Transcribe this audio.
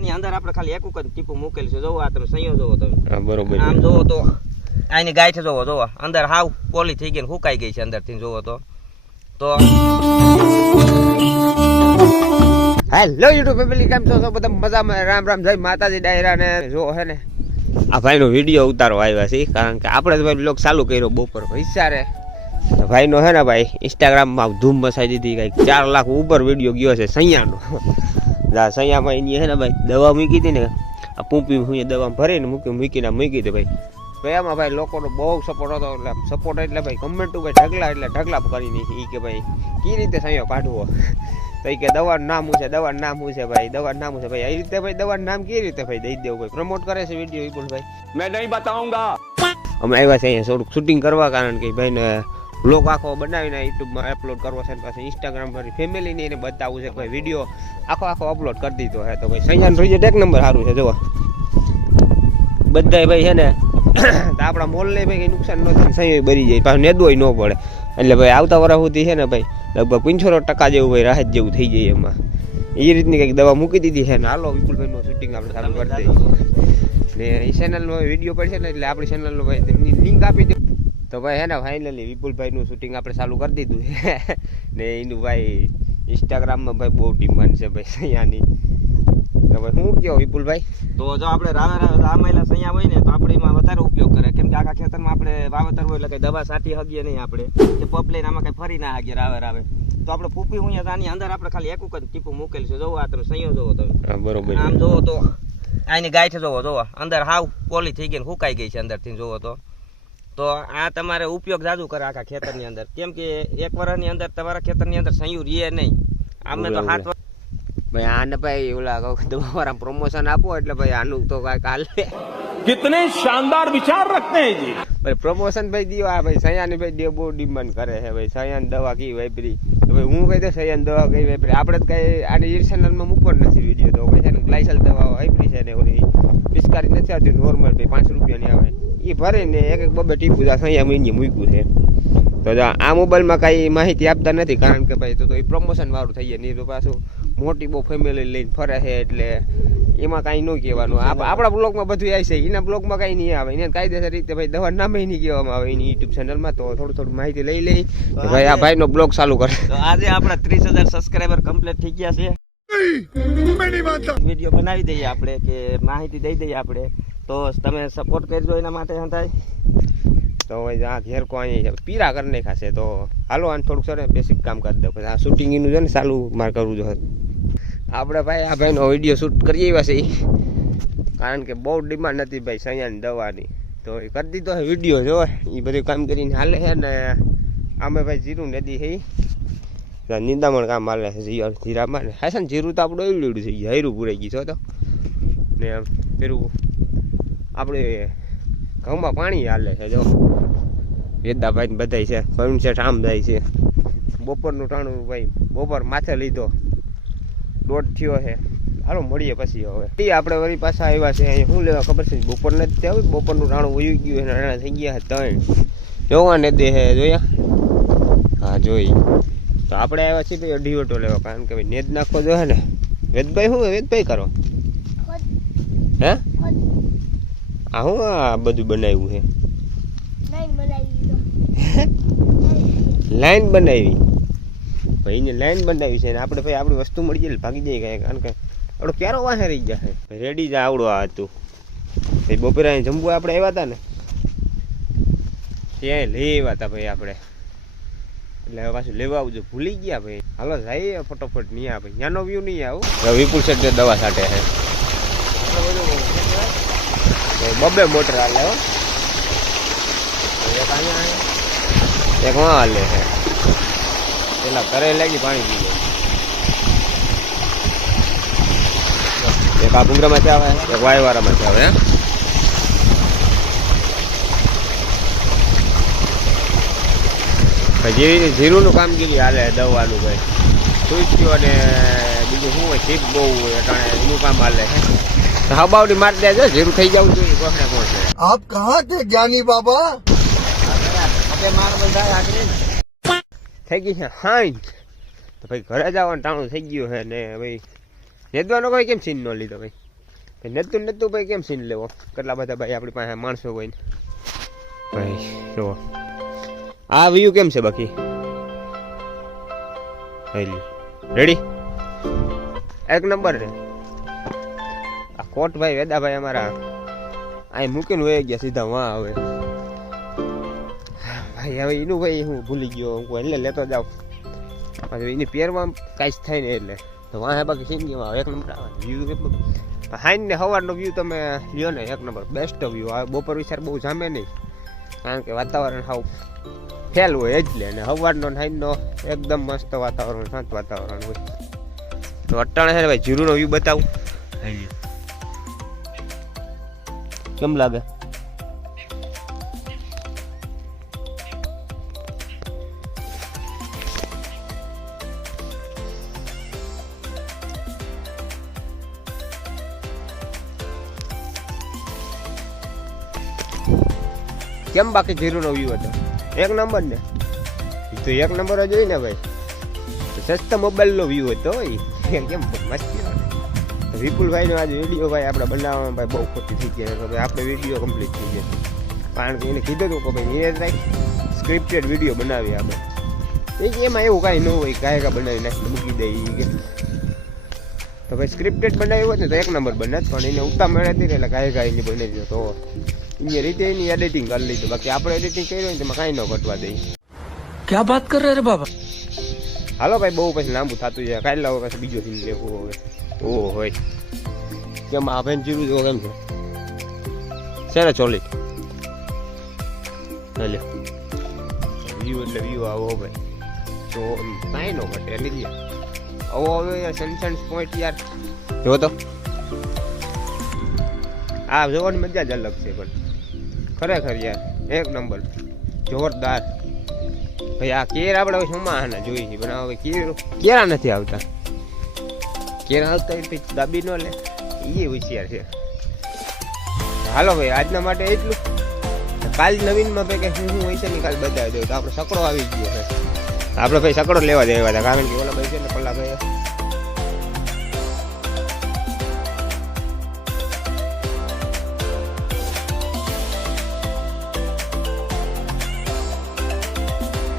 આની અંદર આપણે ખાલી એક વખત ટીપું મૂકેલું છે. જોવો આ તમે સંયો જોવો તમે. બરોબર આમ જોવો તો આની ગાંઠ જોવો જોવો. અંદર હાવ પોલી થઈ ગઈ ને હુકાઈ ગઈ છે અંદરથી જોવો તો. તો હેલો યુટ્યુબ ફેમિલી કેમ છો? બધા મજામાં રામ રામ જય માતાજી ડાયરા ને જો હે ને. આ ભાઈનો વીડિયો ઉતારો આવ્યા છે કારણ કે આપણે તો ભાઈ બ્લોગ ચાલુ કર્યો બપોર વિચારે તો ભાઈનો હે ને ભાઈ ઇન્સ્ટાગ્રામમાં ધૂમ મસાઈ દીધી કંઈક ચાર લાખ ઉપર વીડિયો ગયો છે સૈયાનો. સયામાં એની હે ને ભાઈ દવા મૂકી હતી ને આ પૂંપી હું દવા ભરીને મૂકી મૂકીને મૂકી હતી ભાઈ. ભાઈ ભાઈ લોકોનો બહુ સપોર્ટ હતો એટલે સપોર્ટ એટલે ભાઈ કમેન્ટું ભાઈ ઢગલા એટલે ઢગલા કરીને એ કે ભાઈ કઈ રીતે સયો કાઢવો? તો કે દવાનું નામ છે દવાનું નામ છે ભાઈ દવાનું નામ છે ભાઈ. એ રીતે ભાઈ દવાનું નામ કઈ રીતે ભાઈ દઈ દેવું ભાઈ? પ્રમોટ કરે છે વીડિયો એ પણ ભાઈ. મેં નહીં બતાવુંગા. અમે આવ્યા છે અહીંયા થોડુંક શૂટિંગ કરવા કારણ કે ભાઈને બ્લોગ આખો બનાવીને યુટ્યુબમાં અપલોડ કરવો છે પછી ઇન્સ્ટાગ્રામ પર ફેમિલીને એને બતાવવું છે ભાઈ વીડિયો આખો આખો અપલોડ કરી દીધો હે. તો ભાઈ સૈયાન રિઝલ્ટ એક નંબર સારું છે, જુઓ. બધાય ભાઈ છે ને આપણા મોલને ભાઈ કંઈ નુકસાન ન થાય સહી બરી જાય, પાછું નેદવોય ન પડે. એટલે ભાઈ આવતા વર્ષ સુધી છે ને ભાઈ, લગભગ પંચોતેર ટકા જેવું ભાઈ રાહત જેવું થઈ જાય એમાં. એ રીતની કંઈક દવા મૂકી દીધી છે ને, હાલો વિપુલભાઈનું શૂટિંગ આપણે ચાલુ કરી દઈએ. ને એ ચેનલનો વીડિયો પડશે ને, એટલે આપણી ચેનલનો ભાઈ તેમની લિંક આપી દે. તો ભાઈ હે ને ફાઇનલી વિપુલભાઈનું શૂટિંગ આપણે ચાલુ કરી દીધું ને એનું ભાઈ ઇન્સ્ટાગ્રામમાં ભાઈ બહુ ડિમાન્ડ છે ભાઈ સૈયાની તો ભાઈ શું કહો વિપુલભાઈ? તો જો આપણે રાવે રાવે સૈયા હોય ને તો આપણે એમાં વધારે ઉપયોગ કરે. કેમ કે આખા ખેતરમાં આપણે વાવેતર હોય એટલે કે દવા સાટી હગીએ નહીં આપણે. કે પપ લઈને આમાં કઈ ફરી ના હાગીએ રાવે રાવે. તો આપણે ફૂપી હું આની અંદર આપણે ખાલી એક જ ટીપું મૂકેલ છે. જોવો આ તમે સૈયો જોવો તમે. બરોબર. આમ જોવો તો આની ગાંઠ જોવો જોવો. અંદર હાવ પોલી થઈ ગઈ ને હુકાઈ ગઈ છે અંદરથી જોવો તો. તો આ તમારે ઉપયોગ જાદુ કરે આખા ખેતરની અંદર. કેમ કે એક વર્ષની અંદર તમારા ખેતરની અંદર સયું રીએ નહીં. આમે તો હાથ ભાઈ આને ભાઈ ઓલા તમારા પ્રમોશન આપો એટલે ભાઈ આનું તો કાંઈક હાલે. કિતને શાનદાર વિચાર રખતે હે જી ભાઈ પ્રમોશન ભાઈ દિયો આ ભાઈ સયાની ભાઈ દે બહુ ડિમાન્ડ કરે હે ભાઈ. સયાન દવા કી વાપરી? તો ભાઈ હું કહી દઉં સયાન દવા કઈ વાપરી? આપણે તો કઈ આને ઇર્સેનલમાં મૂકવો નથી વીડિયો તો. ભાઈ છે ગ્લાયસલ દવા વાપરી છે ને ઓલી પિસ્કારી નથી આવતી નોર્મલ ભાઈ પાંચ રૂપિયા રૂપિયાની આવે. એ ભરીને એક એક બબે ટીપું આ સયા મહિને મૂક્યું છે. તો જો આ મોબાઈલમાં કાંઈ માહિતી આપતા નથી કારણ કે ભાઈ તો તો એ પ્રમોશન વાળું થઈ જાય નહીં તો પાછું મોટી બહુ ફેમિલી લઈને ફરે છે એટલે એમાં કાંઈ ન કહેવાનું. આપ- આપણા બ્લોગમાં બધું આવી છે એના બ્લોગમાં કાંઈ નહીં આવે. એને કાયદેસર રીતે ભાઈ દવા નામે નહીં કહેવામાં આવે એની યુટ્યુબ ચેનલમાં તો થોડું થોડું માહિતી લઈ લઈ ભાઈ આ ભાઈનો બ્લોગ ચાલુ કરે. તો આજે આપણા ત્રીસ હજાર સબસ્ક્રાઈબર કમ્પ્લીટ થઈ ગયા છે. વીડિયો બનાવી દઈએ આપણે કે માહિતી દઈ દઈએ આપણે. તો તમે સપોર્ટ કરજો એના માટે શું તો આ ઘેર કો અહીં પીરા કરી નાખાશે તો હાલો, આને થોડુંક સર બેસિક કામ કરી દો આ શૂટિંગ એનું છે ને સારું મારે કરવું જોઈએ આપણે ભાઈ, આ ભાઈનો વીડિયો શૂટ કરી આવ્યા છે કારણ કે બહુ ડિમાન્ડ નથી ભાઈ સૈયાની દવાની. તો એ કરી દીધો છે વીડિયો જો. એ બધું કામ કરીને હાલે છે ને, આમે ભાઈ જીરું નદી ઈ. નિંદામણ કામ હાલે છે જીરા જીરામાં ને. હા છે ને, જીરું તો આપણું એવડું થઈ ગયું, હૈરું પૂરાઈ ગયું છો તો. ને પેલું આપણે ઘઉંમાં પાણી હાલે છે જો. વેદાભાઈ બધાય છે પવન શેઠ આમ જાય છે. બપોરનું ટાણું ભાઈ બપોર માથે લીધો. દોઢ થયો છે. હાલો મળીએ પછી હવે. એ આપણે વળી પાછા આવ્યા છે અહીંયા શું લેવા ખબર છે? બપોર નથી આવે બપોરનું ટાણું વયું ગયું છે રાણા થઈ ગયા ત્રણ. જોવા ને દે હે જોયા? હા જોઈ. તો આપણે આવ્યા છીએ ભાઈ અઢી ઓટો લેવા કારણ કે ભાઈ નેદ નાખવો જોઈએ ને. વેદભાઈ શું વેદભાઈ કરો? હે? આ હું આ બધું બનાવ્યું છે લાઈન બનાવી ભાઈને લાઈન બનાવી છે ને આપણે ભાઈ આપણી વસ્તુ મળી જાય ભાગી જાય કાંઈ કારણ કે આપણો ક્યારો વાહે રહી ગયા છે રેડી જ આવડો આ હતું. ભાઈ બપોરે અહીં જમવા આપણે આવ્યા હતા ને? ત્યાં લઈ આવ્યા હતા ભાઈ આપણે. એટલે હવે પાછું લેવા આવજો. ભૂલી ગયા ભાઈ. હાલો જઈએ ફટોફટ નહીં આ ભાઈ. ત્યાંનો વ્યૂ નહીં આવું. વિપુલ શેઠ દવા સાટે છે. બબે મોટર હાલે એક અહીંયા એક વાં હાલે છે પેલા ઘરે લાગી પાણી પીએ એક આ ભૂંગરામાંથી આવે એક વાયવારામાંથી આવે? ભાઈ જીરી જીરુંનું કામગીરી હાલે દવાનું ભાઈ. સુઈચ્યું અને બીજું શું હોય? શીત બહુ એટલે એનું કામ હાલે છે હબાવડી મારી છે જીરું થઈ જવું જોઈએ કોને કોને આપ કહા કે જ્ઞાની બાબા? હવે માર બધા થઈ ગઈ છે હાઈ તો ભાઈ ઘરે જવાનું ટાણું થઈ ગયું છે ને ભાઈ નેદવાનો કોઈ કેમ સીન ન લીધો ભાઈ? ભાઈ નેતું નેતું ભાઈ કેમ સીન લેવો? કેટલા બધા ભાઈ આપણી પાસે માણસો હોય ને. ભાઈ જુઓ. આ વ્યૂ કેમ છે બાકી? રેડી એક નંબર રે કોટ ભાઈ વેદાભાઈ અમારા અહીં મૂકીને વહી ગયા, સીધા વાં હવે ભાઈ, હવે એનું ભાઈ હું ભૂલી ગયો, હું એટલે લેતો જાઉં. પછી એની પહેરવામાં કાંઈ જ થાય ને એટલે. તો વાંહે બાકી સિંગીમાં એક નંબર આવે. વ્યૂ હાઈન ને સવારનો વ્યૂ તમે લ્યો ને, એક નંબર. બેસ્ટ વ્યૂ આ બપોર વિચાર બહુ જામે નહીં. કારણ કે વાતાવરણ સાવ ફેલ હોય એટલે અને સવારનો હાઈનનો એકદમ મસ્ત વાતાવરણ, શાંત વાતાવરણ હોય. તો અટાણે છે ને ભાઈ જીરુનો વ્યૂ બતાવું. કેમ લાગે કેમ બાકી જીરુનો વ્યૂ હતો એક નંબર ને તો એક નંબર જ હોય ને ભાઈ સસ્તા મોબાઈલનો વ્યૂ હતો. કેમ મસ્તી. વિપુલભાઈનો આજે વિડીયો ભાઈ આપણે બનાવવામાં ભાઈ બહુ ખોટી થઈ ગયા તો આપણે વિડીયો કમ્પ્લીટ થઈ ગયા કારણ કે એને કીધું હતું કે ભાઈ નીરજ ભાઈ સ્ક્રિપ્ટેડ વિડીયો બનાવીએ આપણે એ એમાં એવું કાંઈ ન હોય કાંઈ કાંઈ બનાવી નાખી મૂકી દઈએ કે તો ભાઈ સ્ક્રિપ્ટેડ બનાવ્યું હોત ને તો એક નંબર બને પણ એને ઉતા મળે હતી એટલે કાંઈ કાંઈ એને બની તો એ રીતે એની એડિટિંગ કરી લીધું બાકી આપણે એડિટિંગ કર્યું હોય તેમાં કાંઈ ન ઘટવા દઈએ ક્યાં વાત કરે રે બાબા હાલો ભાઈ બહુ પછી લાંબુ થતું છે. કાલે લાવો પછી બીજો સીન લેવો હવે. ઓ હોય. કેમ આ ભાઈ જીરું જો કેમ છે? છે ને ચોલી? લે વ્યૂ એટલે વ્યૂ આવો ભાઈ. તો કાંઈ નો ઘટે એટલે. આવો હવે યાર સનસન પોઈન્ટ યાર. જો તો. આ જોવાની મજા જ અલગ છે પણ. ખરેખર યાર એક નંબર. જોરદાર. ભાઈ, આ કેર આપણે સમાહાના જોઈ છે, પણ હવે કેર કેરા નથી આવતા. કેરા આવતા એટલે દાબી ન લે. એ હોશિયાર છે. હાલો ભાઈ, આજના માટે એટલું. કાલ નવીનમાં ભાઈ કે શું શું હોય છે ને કાલ બતાવી દઉં તો આપણે સકડો આવી ગયો છે. આપણે ભાઈ સકડો લેવા દેવા હતા, કારણ કે ઓલા ભાઈ